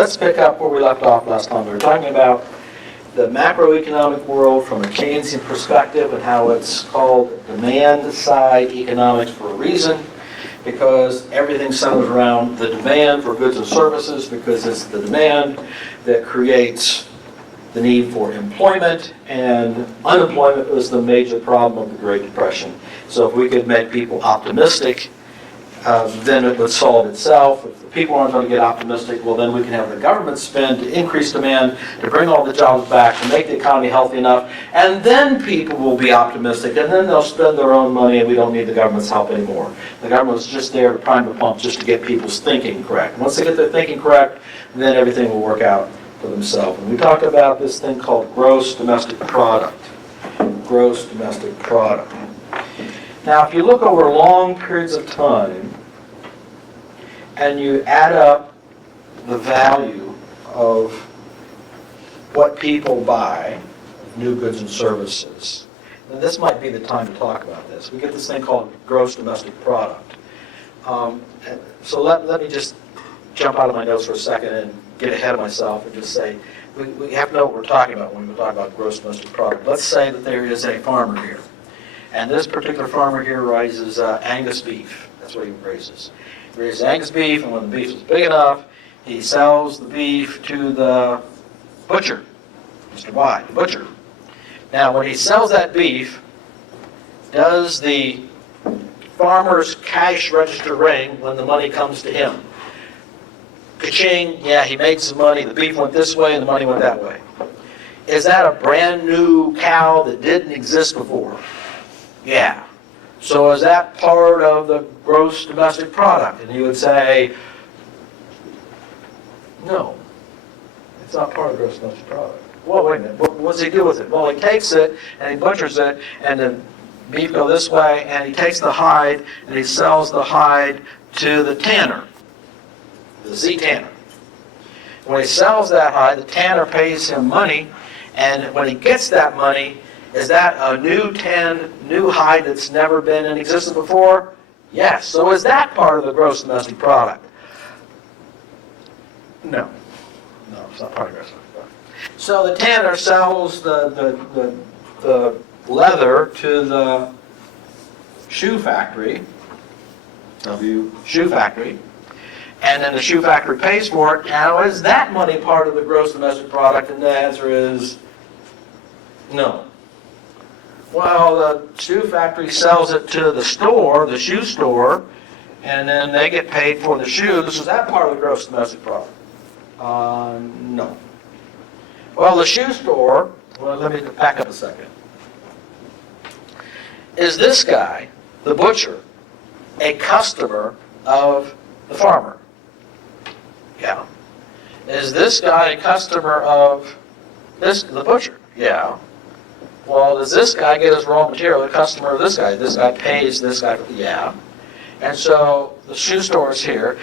let's pick up where we left off last time. We were talking about the macroeconomic world from a Keynesian perspective and how it's called demand-side economics for a reason, because everything centers around the demand for goods and services, because it's the demand that creates the need for employment, and unemployment was the major problem of the Great Depression. So if we could make people optimistic, then it would solve itself. If the people aren't going to get optimistic, well, then we can have the government spend to increase demand, to bring all the jobs back, to make the economy healthy enough, and then people will be optimistic, and then they'll spend their own money, and we don't need the government's help anymore. The government's just there to prime the pump, just to get people's thinking correct. Once they get their thinking correct, then everything will work out for themselves. And we talked about this thing called gross domestic product. Gross domestic product. Now, if you look over long periods of time, and you add up the value of what people buy, new goods and services, and this might be the time to talk about this. We get this thing called gross domestic product. So let me just jump out of my notes for a second and get ahead of myself and just say, we have to know what we're talking about when we talk about gross domestic product. Let's say that there is a farmer here. And this particular farmer here raises Angus beef. That's what he raises. He raises Angus beef, and when the beef is big enough, he sells the beef to the butcher, Mr. Y, the butcher. Now, when he sells that beef, does the farmer's cash register ring when the money comes to him? Ka-ching, yeah, he made some money, the beef went this way and the money went that way. Is that a brand new cow that didn't exist before? Yeah. So is that part of the gross domestic product? And you would say, no, it's not part of the gross domestic product. Well, wait a minute, what does he do with it? Well, he takes it and he butchers it, and the beef goes this way, and he takes the hide and he sells the hide to the tanner, the Z tanner. When he sells that hide, the tanner pays him money, and when he gets that money, is that a new hide that's never been in existence before? Yes. So is that part of the gross domestic product? No. No, it's not part of the gross domestic product. So the tanner sells the leather to the shoe factory, shoe factory, and then the shoe factory pays for it. Now, is that money part of the gross domestic product? And the answer is no. Well, the shoe factory sells it to the store, the shoe store, and then they get paid for the shoes. Is that part of the gross domestic product? No. Well, the shoe store, well, let me back up a second. Is this guy, the butcher, a customer of the farmer? Yeah. Is this guy a customer of the butcher? Yeah. Well, does this guy get his raw material, a customer of this guy? This guy pays this guy, yeah. And so the shoe store is here.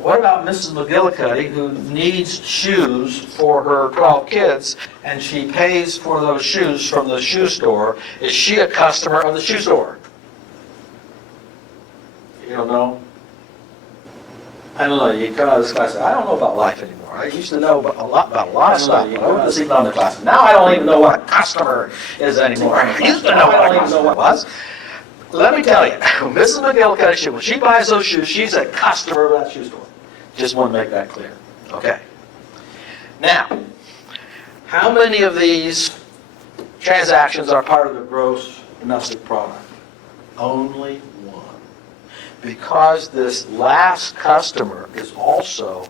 What about Mrs. McGillicuddy, who needs shoes for her 12 kids, and she pays for those shoes from the shoe store? Is she a customer of the shoe store? You don't know? I don't know. You come out of this class, I don't know about life anymore. I used to know a lot of stuff. I went to this economic class. Now I don't even know what a customer is anymore. I used to know what a customer was. Let me tell you, Mrs. McGillicuddy, when she buys those shoes, she's a customer of that shoe store. Just want to make that clear. Okay. Now, how many of these transactions are part of the gross domestic product? Only one. Because this last customer is also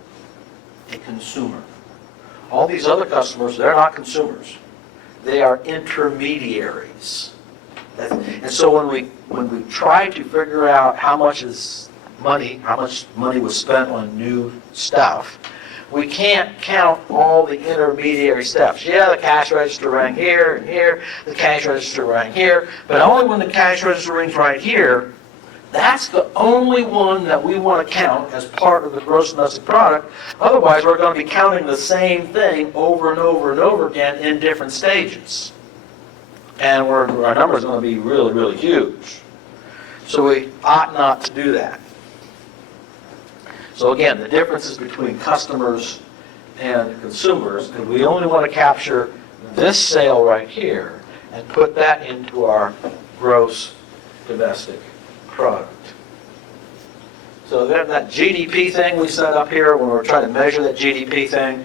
a consumer. All these other customers, they're not consumers. They are intermediaries. And so when we try to figure out how much money was spent on new stuff, we can't count all the intermediary steps. Yeah, the cash register rang here and here, the cash register rang here, but only when the cash register rings right here, that's the only one that we want to count as part of the gross domestic product. Otherwise, we're going to be counting the same thing over and over and over again in different stages. And our number is going to be really, really huge. So we ought not to do that. So again, the differences between customers and consumers, because we only want to capture this sale right here and put that into our gross domestic product. So then that GDP thing we set up here, when we're trying to measure that GDP thing,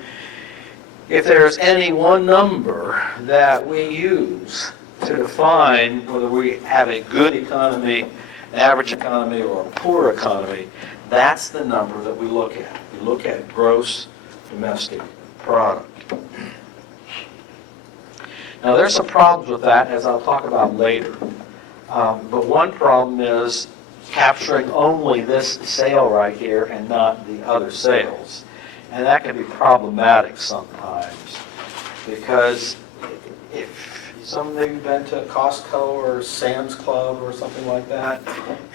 if there's any one number that we use to define whether we have a good economy, an average economy, or a poor economy, that's the number that we look at. We look at gross domestic product. Now there's some problems with that, as I'll talk about later. But one problem is capturing only this sale right here and not the other sales. And that can be problematic sometimes, because if some of you have been to Costco or Sam's Club or something like that,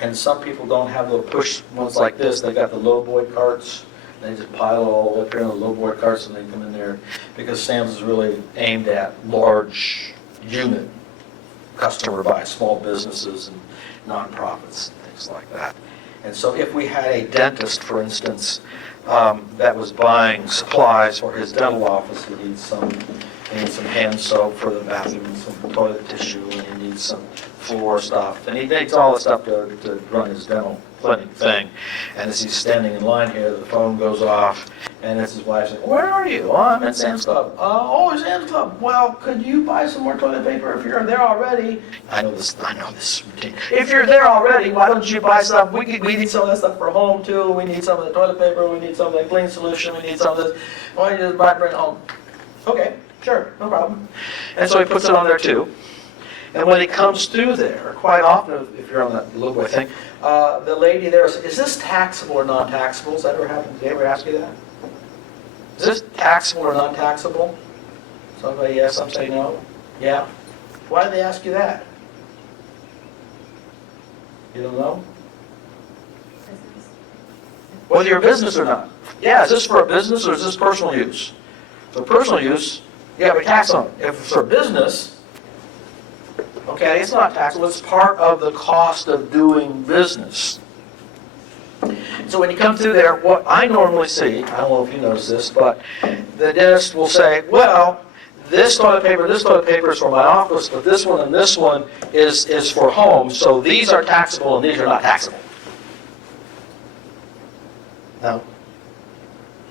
and some people don't have the push ones like this, they got the lowboy carts. They just pile it all up here in the lowboy carts and they come in there, because Sam's is really aimed at large unit customer by small businesses and nonprofits and things like that. And so if we had a dentist, for instance, that was buying supplies for his dental office, he needs some hand soap for the bathroom, and some toilet tissue, and he needs some floor stuff, and he needs all the stuff to run his dental clinic thing. And as he's standing in line here, the phone goes off, and it's his wife saying, "Where are you?" "Oh, I'm at Sam's Club." "Oh, Sam's Club. Well, could you buy some more toilet paper if you're there already?" I know this routine. "If you're there already, why don't you buy some? We need some of that stuff for home too. We need some of the toilet paper. We need some of the cleaning solution. We need some of this. Why don't you just bring it home?" "Okay, sure, no problem." And so he puts it on there too. And when he comes through there, quite often, if you're on that little boy thing, the lady there says, "Is this taxable or non-taxable?" Does that ever happen? Did they ever ask you that? Is this taxable or non-taxable? Somebody yes, some say no. Yeah. Why do they ask you that? You don't know? Whether you're a business or not. Yeah, is this for a business or is this personal use? For personal use, you have a tax on it. If it's for business, okay, it's not taxable, it's part of the cost of doing business. So when you come through there, what I normally see, I don't know if you notice this, but the dentist will say, "Well, this toilet paper is for my office, but this one and this one is for home, so these are taxable and these are not taxable." No?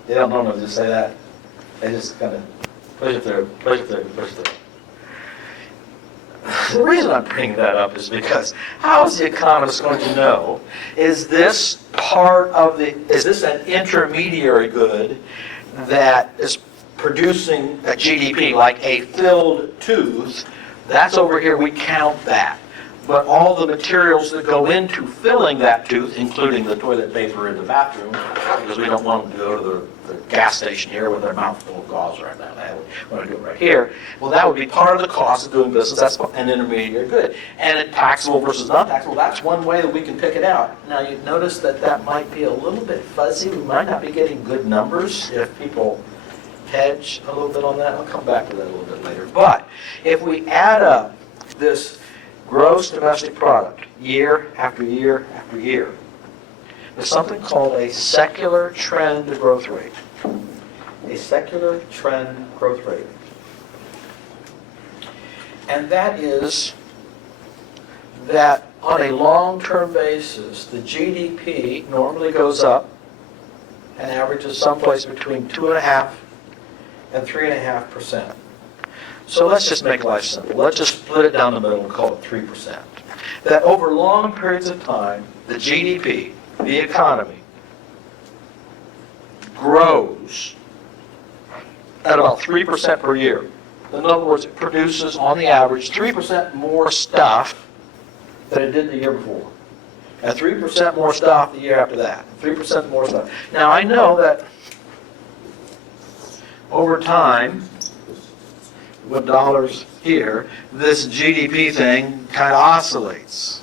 They don't normally just say that. They just kind of push it there, push it there, push it there. The reason I'm bringing that up is because how is the economist going to know, is this an intermediary good that is producing a GDP, like a filled tooth? That's over here, we count that. But all the materials that go into filling that tooth, including the toilet paper in the bathroom, because we don't want them to go to the gas station here with their mouth full of gauze right now. We want to do it right here. Well, that would be part of the cost of doing business. That's an intermediary good. And in taxable versus non-taxable, that's one way that we can pick it out. Now, you notice that might be a little bit fuzzy. We might not be getting good numbers if people hedge a little bit on that. I'll come back to that a little bit later. But if we add up this gross domestic product year after year after year, there's something called a secular trend growth rate. A secular trend growth rate. And that is that on a long-term basis, the GDP normally goes up and averages someplace between 2.5% and 3.5%. So let's just make life simple. Let's just split it down the middle and call it 3%. That over long periods of time, the GDP, the economy, grows at about 3% per year. In other words, it produces, on the average, 3% more stuff than it did the year before. And 3% more stuff the year after that. 3% more stuff. Now, I know that over time, with dollars here, this GDP thing kind of oscillates.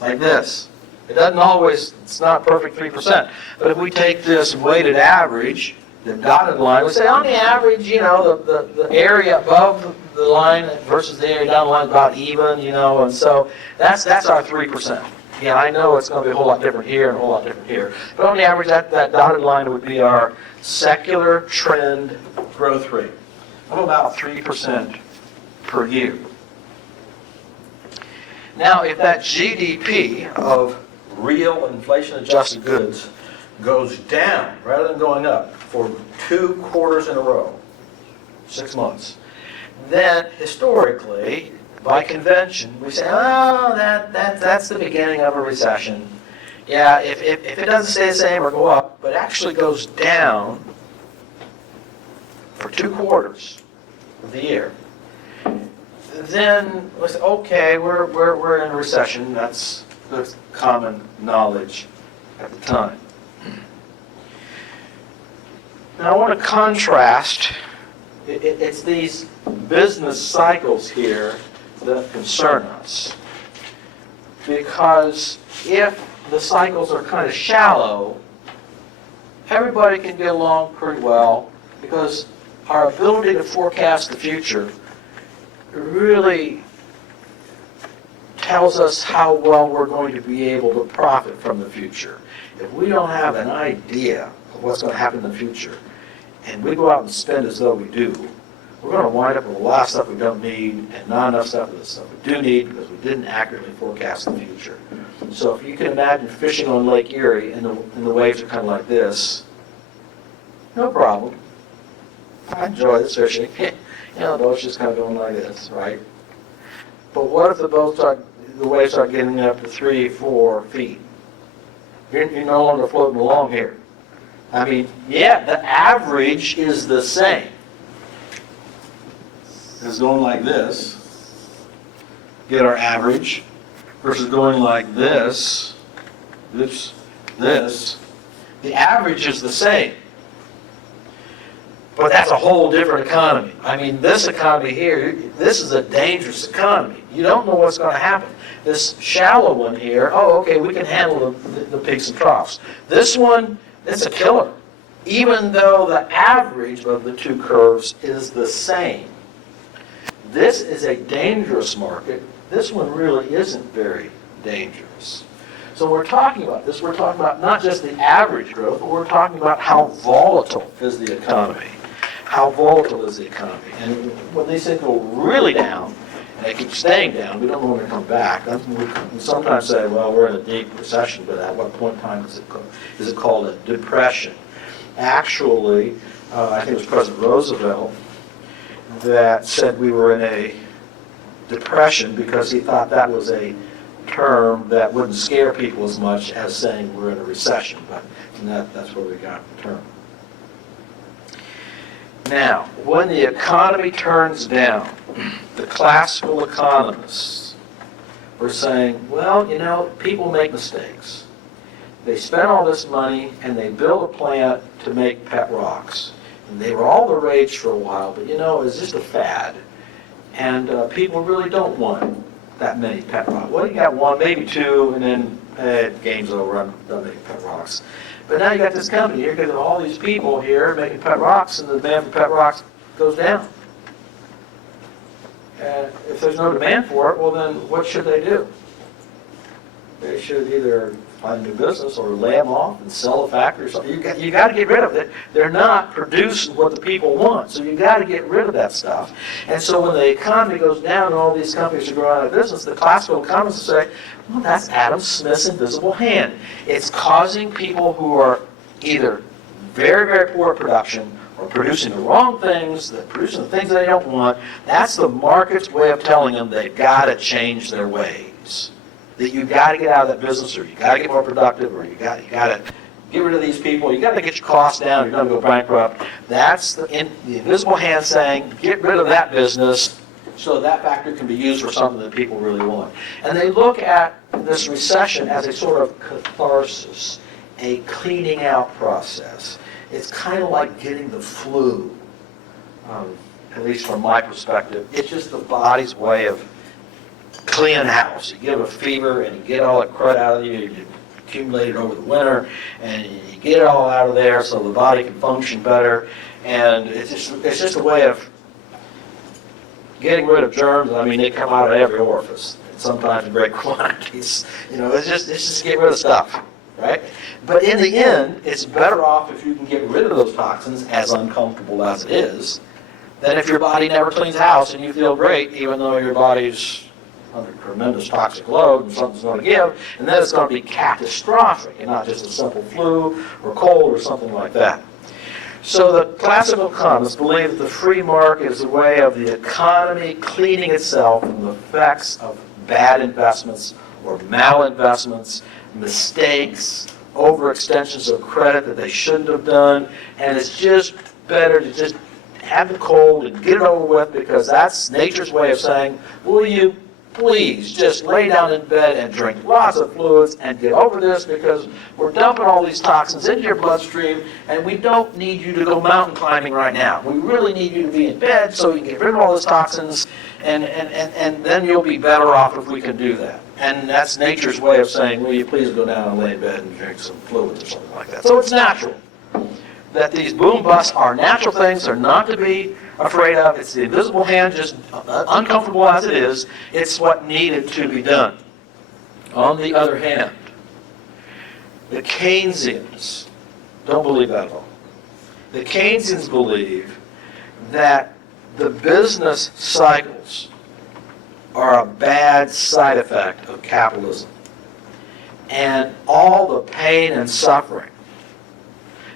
Like this. It doesn't always, it's not perfect 3%. But if we take this weighted average, the dotted line, we say on the average, the area above the line versus the area down the line is about even, and so that's our 3%. Yeah, I know it's going to be a whole lot different here and a whole lot different here. But on the average, that dotted line would be our secular trend growth rate of about 3% per year. Now, if that GDP of real inflation-adjusted goods goes down rather than going up for 2 quarters in a row, 6 months, then historically, by convention, we say, oh, that's the beginning of a recession. Yeah, if it doesn't stay the same or go up, but actually goes down for 2 quarters of the year, then we say, okay, we're in a recession. That's common knowledge at the time. Now I want to contrast. It's these business cycles here that concern us. Because if the cycles are kind of shallow, everybody can get along pretty well, because our ability to forecast the future really tells us how well we're going to be able to profit from the future. If we don't have an idea of what's going to happen in the future, and we go out and spend as though we do, we're going to wind up with a lot of stuff we don't need and not enough stuff of the stuff we do need because we didn't accurately forecast the future. So if you can imagine fishing on Lake Erie and the waves are kind of like this, no problem. I enjoy this fishing. The boat's just kind of going like this, right? But what if the waves start getting up to 3, 4 feet? You're no longer floating along here. I mean, yeah, the average is the same. It's going like this, get our average, versus going like this, this. The average is the same. But that's a whole different economy. I mean, this economy here, this is a dangerous economy. You don't know what's going to happen. This shallow one here, oh, okay, we can handle the peaks and troughs. This one, it's a killer, even though the average of the 2 curves is the same. This is a dangerous market. This one really isn't very dangerous. So when we're talking about this, we're talking about not just the average growth, but we're talking about how volatile is the economy. How volatile is the economy? And when these things go really down, and they keep staying down, we don't know when they come back. We sometimes say, well, we're in a deep recession, but at what point in time is it called a depression? Actually, I think it was President Roosevelt that said we were in a depression because he thought that was a term that wouldn't scare people as much as saying we're in a recession, but that's where we got the term. Now, when the economy turns down, the classical economists were saying, well, people make mistakes. They spend all this money and they build a plant to make pet rocks. And they were all the rage for a while, but it's just a fad. And people really don't want that many pet rocks. Well, you got 1, maybe 2, and then game's over, I'm done making pet rocks. But now you got this company here, because all these people here making pet rocks, and the demand for pet rocks goes down. And if there's no demand for it, well then what should they do? They should either find a new business or lay them off and sell the factory or something. You got to get rid of it. They're not producing what the people want, so you got to get rid of that stuff. And so when the economy goes down and all these companies are going out of business, the classical economists say, well, that's Adam Smith's invisible hand. It's causing people who are either very, very poor at production or producing the wrong things, producing the things they don't want. That's the market's way of telling them they've got to change their ways. That you've got to get out of that business, or you've got to get more productive, or you got to get rid of these people, you got to get your costs down, you're going to go bankrupt. That's the invisible hand saying, get rid of that business so that factory can be used for something that people really want. And they look at this recession as a sort of catharsis, a cleaning out process. It's kind of like getting the flu, at least from my perspective. It's just the body's way of cleaning house. You get a fever and you get all that crud out of you accumulated over the winter, and you get it all out of there so the body can function better. And it's just a way of getting rid of germs. I mean, they come out of every orifice. sometimes in great quantities. It's just get rid of stuff, right? But in the end, it's better off if you can get rid of those toxins, as uncomfortable as it is, than if your body never cleans house and you feel great, even though your body's under tremendous toxic load and something's going to give, and then it's going to be catastrophic and not just a simple flu or cold or something like that. So the classical economists believe that the free market is a way of the economy cleaning itself from the effects of bad investments or malinvestments, mistakes, overextensions of credit that they shouldn't have done, and it's just better to just have the cold and get it over with, because that's nature's way of saying, will you please just lay down in bed and drink lots of fluids and get over this, because we're dumping all these toxins into your bloodstream and we don't need you to go mountain climbing right now. We really need you to be in bed so you can get rid of all those toxins, and then you'll be better off if we can do that. And that's nature's way of saying, will you please go down and lay in bed and drink some fluids or something like that. So it's natural that these boom busts are natural things. They're not to be afraid of. It's the invisible hand, just uncomfortable as it is. It's what needed to be done. On the other hand, the Keynesians don't believe that at all. The Keynesians believe that the business cycles are a bad side effect of capitalism. And all the pain and suffering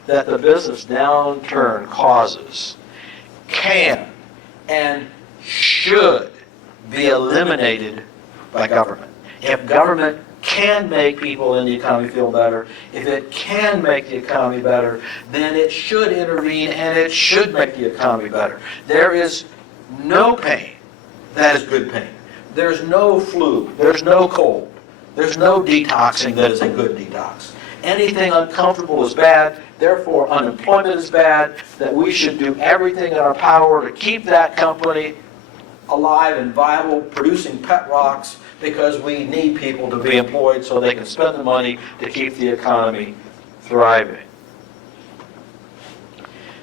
that the business downturn causes can and should be eliminated by government. If government can make people in the economy feel better, if it can make the economy better, then it should intervene and it should make the economy better. There is no pain that is good pain. There's no flu. There's no cold. There's no detoxing that is a good detox. Anything uncomfortable is bad. Therefore, unemployment is bad, that we should do everything in our power to keep that company alive and viable, producing pet rocks, because we need people to be employed so they can spend the money to keep the economy thriving.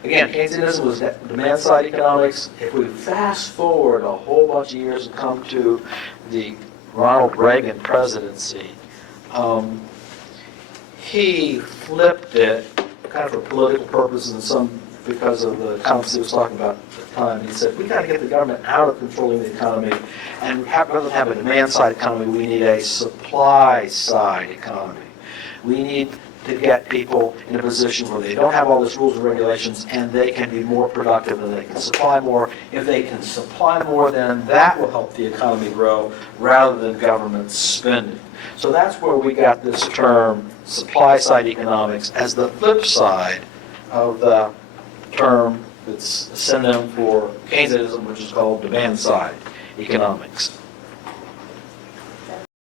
Again, Keynesianism was demand-side economics. If we fast forward a whole bunch of years and come to the Ronald Reagan presidency, he flipped it kind of for political purposes and some because of the comments he was talking about at the time. He said, we got to get the government out of controlling the economy, and rather than have a demand-side economy, we need a supply-side economy. We need to get people in a position where they don't have all these rules and regulations and they can be more productive and they can supply more. If they can supply more, then that will help the economy grow rather than government spending. So that's where we got this term supply-side economics as the flip side of the term that's a synonym for Keynesianism, which is called demand-side economics.